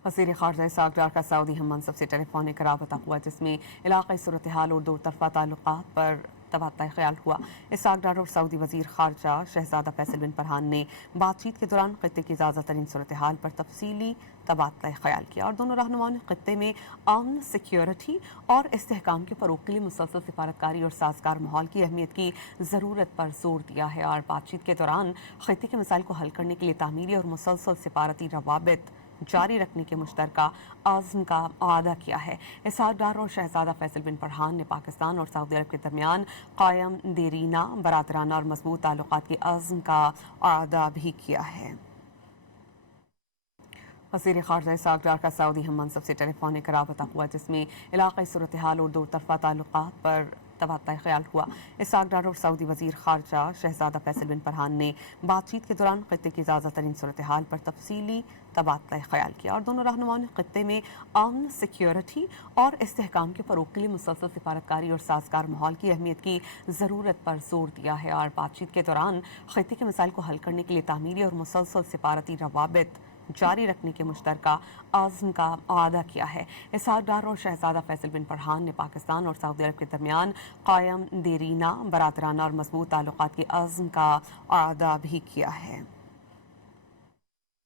वज़ीर ख़ारजा इसहाक़ डार का सऊदी हम मनसब से टेलीफोनिक रबता हुआ, जिसमें इलाक़ाई सूरत हाल और दो तरफ़ा ताल्लुक़ात पर तबादला ख्याल हुआ। इसहाक़ डार और सऊदी वज़ीर ख़ारजा शहज़ादा फैसल बिन फरहान ने बातचीत के दौरान ख़ित्ते की ताज़ा तरीन सूरत हाल पर तफसीली तबादला ख्याल किया और दोनों रहनुमाओं ने ख़ित्ते में अमन, सिक्योरिटी और इस्तेहकाम के फ़रोग़ के लिए मुसलसल सिफारतकारी और साज़गार माहौल की अहमियत की ज़रूरत पर जोर दिया है और बातचीत के दौरान ख़ित्ते के मसाइल को हल करने के लिए तामीरी और मुसलसल सिफारती रवाबित जारी रखने के मुश्तरका आज़म का आदा किया है। इसहाक़ डार और शहज़ादा फैसल बिन फरहान ने पाकिस्तान और सऊदी अरब के दरमियान कायम देरीना, बरादराना और मजबूत ताल्लुक़ात के आज़म का आदा भी किया है। वज़ीर ख़ारजा इसहाक़ डार का सऊदी हम मनसब से टेलीफोनिक रबता हुआ, जिसमें इलाक़ाई सूरत हाल और दो तरफ़ा ताल्लुक़ात पर तबादला ख्याल हुआ। इसहाक़ डार और सऊदी वज़ीर ख़ारजा शहज़ादा फैसल बिन फरहान ने बातचीत के दौरान ख़ित्ते की ताज़ा तरीन सूरत हाल पर तफसीली तबादला ख्याल किया और दोनों रहनुमाओं ने ख़ित्ते में अमन, सिक्योरिटी और इस्तेहकाम के फ़रोग़ के लिए मुसलसल सिफारतकारी और साज़गार माहौल की अहमियत की ज़रूरत पर जोर दिया है और बातचीत के दौरान ख़ित्ते के मसाइल को हल करने के लिए तामीरी और मुसलसल सिफारती रवाबित जारी रखने के मुश्तरका आज़म का आदा किया है। इसहाक़ डार और शहज़ादा फैसल बिन फरहान ने पाकिस्तान और सऊदी अरब के दरमियान कायम देरीना, बरादराना और मजबूत ताल्लुक़ात के आज़म का आदा भी किया है।